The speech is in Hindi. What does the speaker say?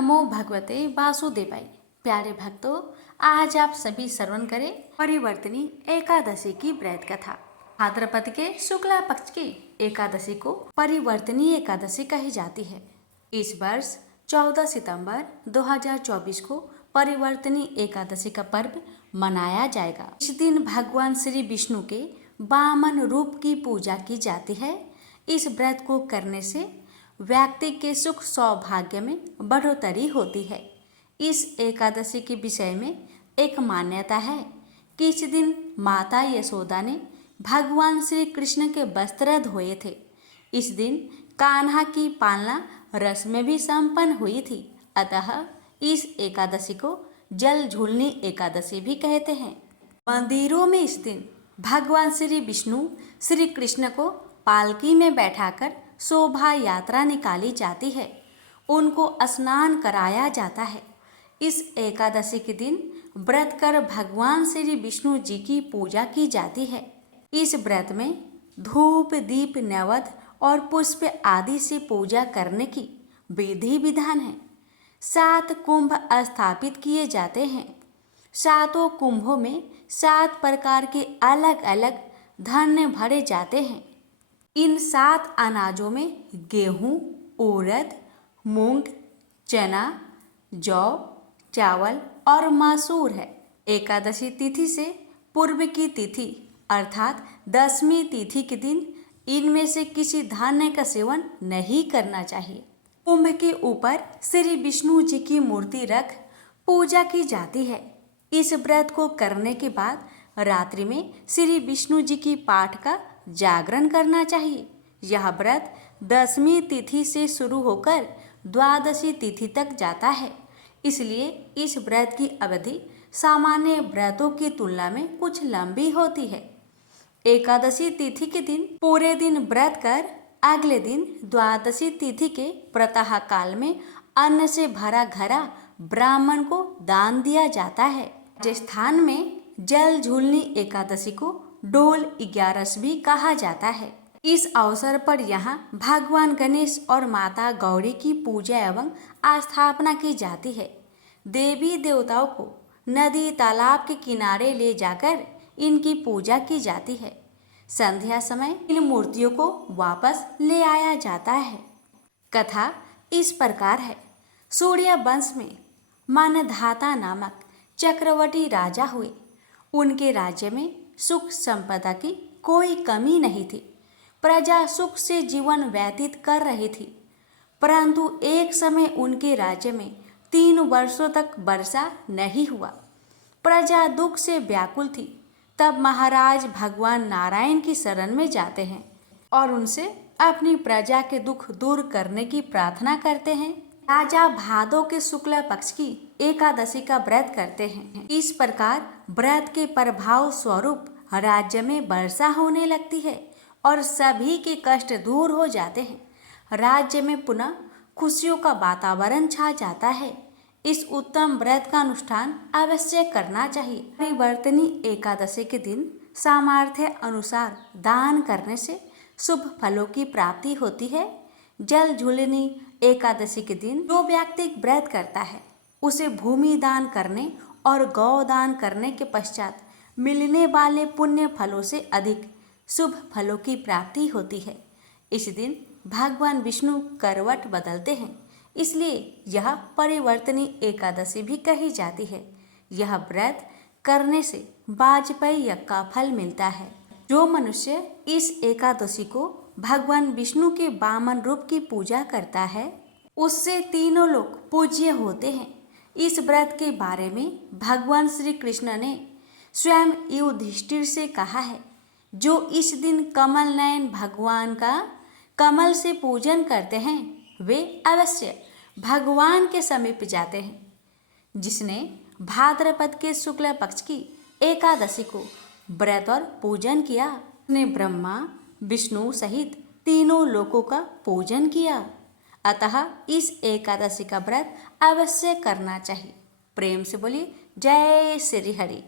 नमो भगवते वासुदेवाय। प्यारे भक्तों, आज आप सभी श्रवण करें परिवर्तनी एकादशी की व्रत कथा। भाद्रपद के शुक्ला पक्ष की एकादशी को परिवर्तनी एकादशी कही जाती है। इस वर्ष 14 सितंबर 2024 को परिवर्तनी एकादशी का पर्व मनाया जाएगा। इस दिन भगवान श्री विष्णु के वामन रूप की पूजा की जाती है। इस व्रत को करने से व्यक्ति के सुख सौभाग्य में बढ़ोतरी होती है। इस एकादशी के विषय में एक मान्यता है कि इस दिन माता यशोदा ने भगवान श्री कृष्ण के वस्त्र धोए थे। इस दिन कान्हा की पालना रस में भी संपन्न हुई थी। अतः इस एकादशी को जल झूलनी एकादशी भी कहते हैं। मंदिरों में इस दिन भगवान श्री विष्णु श्री कृष्ण को पालकी में बैठाकर शोभा यात्रा निकाली जाती है। उनको स्नान कराया जाता है। इस एकादशी के दिन व्रत कर भगवान श्री विष्णु जी की पूजा की जाती है। इस व्रत में धूप दीप नैवेद्य और पुष्प आदि से पूजा करने की विधि विधान है। 7 कुंभ स्थापित किए जाते हैं। 7 कुंभों में 7 प्रकार के अलग अलग धान्य भरे जाते हैं। इन 7 अनाजों में गेहूँ, उड़द, मूंग, चना, जौ, चावल और मसूर है। एकादशी तिथि से पूर्व की तिथि अर्थात 10वीं तिथि के दिन इनमें से किसी धान्य का सेवन नहीं करना चाहिए। कुंभ के ऊपर श्री विष्णु जी की मूर्ति रख पूजा की जाती है। इस व्रत को करने के बाद रात्रि में श्री विष्णु जी की पाठ का जागरण करना चाहिए। यह व्रत 10वीं तिथि से शुरू होकर द्वादशी तिथि तक जाता है। इसलिए इस व्रत की अवधि सामान्य व्रतों की तुलना में कुछ लंबी होती है। एकादशी तिथि के दिन पूरे दिन व्रत कर अगले दिन द्वादशी तिथि के प्रातः काल में अन्न से भरा घड़ा ब्राह्मण को दान दिया जाता है। राजस्थान में जल झूलनी एकादशी को डोल 11 भी कहा जाता है। इस अवसर पर यहाँ भगवान गणेश और माता गौरी की पूजा एवं आस्थापना की जाती है। देवी देवताओं को नदी तालाब के किनारे ले जाकर इनकी पूजा की जाती है। संध्या समय इन मूर्तियों को वापस ले आया जाता है। कथा इस प्रकार है। सूर्य वंश में मनधाता नामक चक्रवर्ती राजा हुए। उनके राज्य में सुख संपदा की कोई कमी नहीं थी। प्रजा सुख से जीवन व्यतीत कर रही थी। परंतु एक समय उनके राज्य में 3 वर्षों तक वर्षा नहीं हुआ। प्रजा दुख से व्याकुल थी। तब महाराज भगवान नारायण की शरण में जाते हैं और उनसे अपनी प्रजा के दुख दूर करने की प्रार्थना करते हैं। राजा भादों के शुक्ल पक्ष की एकादशी का व्रत करते हैं। इस प्रकार व्रत के प्रभाव स्वरूप राज्य में वर्षा होने लगती है और सभी के कष्ट दूर हो जाते हैं। राज्य में पुनः खुशियों का वातावरण छा जाता है। इस उत्तम व्रत का अनुष्ठान अवश्य करना चाहिए। परिवर्तनी एकादशी के दिन सामर्थ्य अनुसार दान करने से शुभ फलों की प्राप्ति होती है। जल झूलनी एकादशी के दिन जो व्यक्ति व्रत करता है उसे भूमि दान करने और गौ दान करने के पश्चात मिलने वाले पुण्य फलों से अधिक शुभ फलों की प्राप्ति होती है। इस दिन भगवान विष्णु करवट बदलते हैं, इसलिए यह परिवर्तनी एकादशी भी कही जाती है। यह व्रत करने से वाजपेयी यज्ञ का फल मिलता है। जो मनुष्य इस एकादशी को भगवान विष्णु के वामन रूप की पूजा करता है उससे तीनों लोग पूज्य होते हैं। इस व्रत के बारे में भगवान श्री कृष्ण ने स्वयं युधिष्ठिर से कहा है, जो इस दिन कमल नयन भगवान का कमल से पूजन करते हैं वे अवश्य भगवान के समीप जाते हैं। जिसने भाद्रपद के शुक्ल पक्ष की एकादशी को व्रत और पूजन किया उसने ब्रह्मा विष्णु सहित तीनों लोकों का पूजन किया। अतः इस एकादशी का व्रत अवश्य करना चाहिए। प्रेम से बोलिए जय श्री हरि।